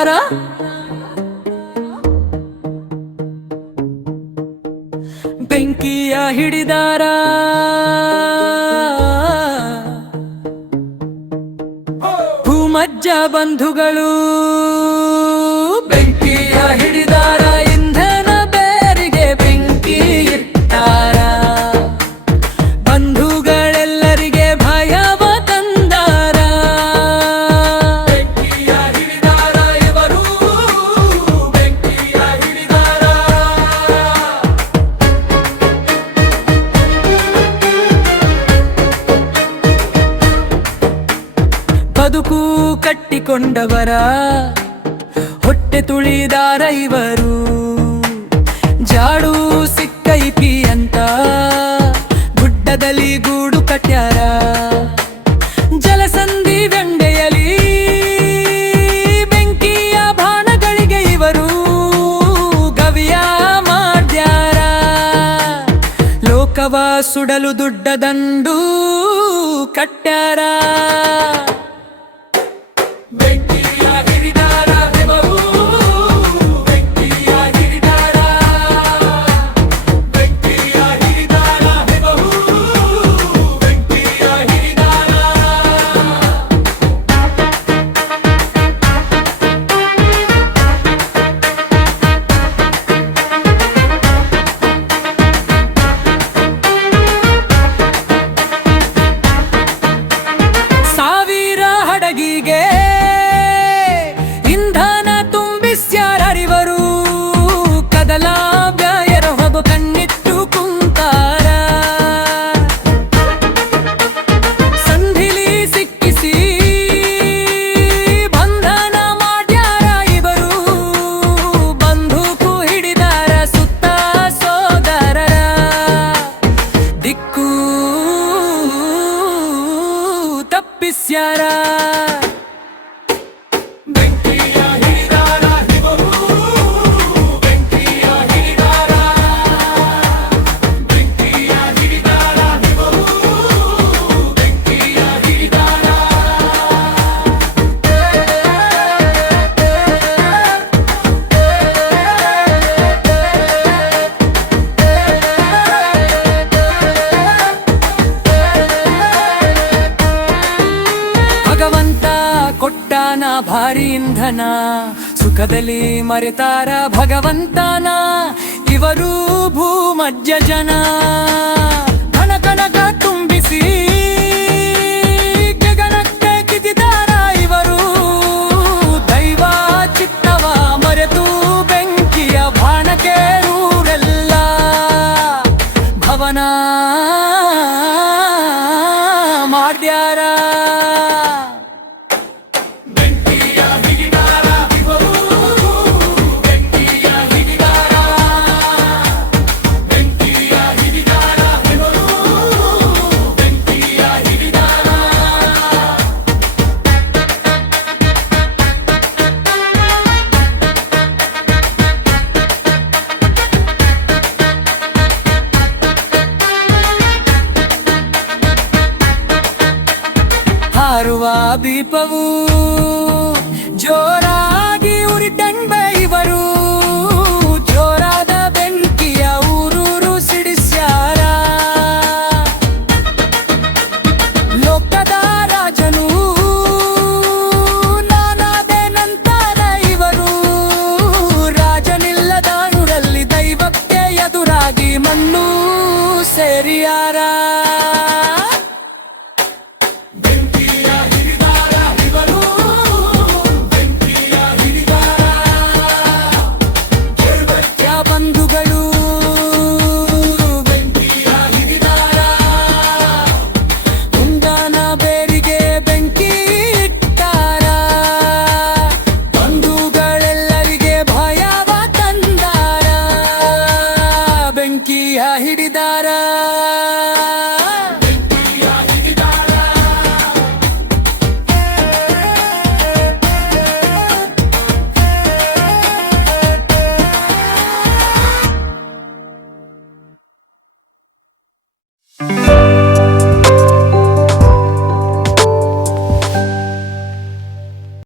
ಹಿಡಿದಾರ ಬೆಂಕಿಯ ಹಿಡಿದಾರ ಭೂಮಜ್ಜ ಬಂಧುಗಳು ಬೆಂಕಿಯ ಹಿಡಿದಾರ ಇಂಧನ ಬೇರಿಗೆ ಬೆಂಕಿ ಇಟ್ಟಾರ ಬಂಧುಗಳೆಲ್ಲರಿಗೆ ಭಯವ ತಂದಾರ ಬೆಂಕಿಯ ಹಿಡಿದಾರ ಇವರು ಬೆಂಕಿಯ ಹಿಡಿದಾರ ಬದುಕು ಕಟ್ಟಿಕೊಂಡವರ ಹೊಟ್ಟೆ ತುಳಿದಾರ ಇವರು ಜಾಡು ಸಿಕ್ಕೈತಿ ಅಂತ ಗುಡ್ಡದಲ್ಲಿ ಗೂಡು ಕಟ್ಯಾರ ಜಲಸಂಧಿ ವೆಂಡೆಯಲಿ ಬೆಂಕಿಯ ಬಾಣಗಳಿಗೆ ಇವರು ಗವಿಯ ಮಾಡ್ಯಾರ ಲೋಕವ ಸುಡಲು ದುಡ್ಡದಂಡು ಕಟ್ಯಾರ ಬೆಂಕಿಯ ಹಿಡಿದಾರ ಬೆವರು ಬೆಂಕಿಯ ಹಿಡಿದಾರ ಬೆಂಕಿಯ ಹಿಡಿದಾರ ಬೆವರು ಬೆಂಕಿಯ ಹಿಡಿದಾರ ಸಾವಿರ ಹಡಗಿಗೆ ಕಣ್ಣಿಟ್ಟು ಕುಂತಾರ ಸಂಧಿಲಿ ಸಿಕ್ಕಿಸಿ ಬಂಧನ ಮಾಡ್ಯಾರ ಇವರು ಬಂದೂಕು ಹಿಡಿದಾರ ಸುತ್ತ ಸೋದರರ ದಿಕ್ಕು ತಪ್ಪಿಸ್ಯಾರ ಭಗವಂತ ಕೊಟ್ಟಾನ ಭಾರಿ ಇಂಧನ ಸುಖದಲ್ಲಿ ಮರೆತಾರ ಭಗವಂತನ ಇವರು ಭೂಮಧ್ಯ ಜನ ಕಣ ಕಣಕ ತುಂಬಿಸಿ ಗಗನಕ್ಕೆ ಕಿದಿದಾರ ಇವರು ದೈವ ಚಿತ್ತವ ಮರೆತು ಬೆಂಕಿಯ ಬಾಣಕ್ಕೆ ಊರೆಲ್ಲ ಭವನ ಮಾಡ್ಯಾರ ಹಾರುವ ದೀಪವು ಜೋರಾಗಿ ಉರಿದಂಬೆ ಇವರು ಜೋರಾದ ಬೆಂಕಿಯ ಊರೂರು ಸಿಡಿಸ್ಯಾರ ಲೋಕದ ರಾಜನು ನಾನಾದೆ ನಂತರ ಇವರು ರಾಜನಿಲ್ಲದ ಊರಲ್ಲಿ ದೈವಕ್ಕೆ ಎದುರಾಗಿ ಮಣ್ಣು ಸೇರಿಯಾರ ಬಂಧುಗಳು ಇಂಧನ ಬೇರಿಗೆ ಬೆಂಕಿ ಇಟ್ಟಾರ ಬಂಧುಗಳೆಲ್ಲರಿಗೆ ಭಯವ ತಂದಾರ ಬೆಂಕಿಯ ಹಿಡಿದಾರ